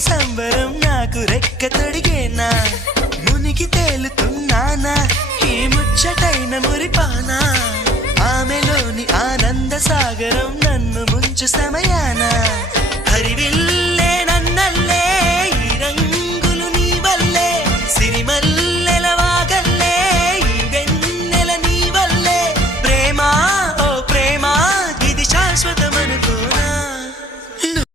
సంబరం నాకు రెక్క తొడిగేనా మునిగి తేలుతున్నానా ఈ ముచ్చటైన మురిపానా ఆమెలోని ఆనంద సాగరం నన్ను ముంచు సమయానా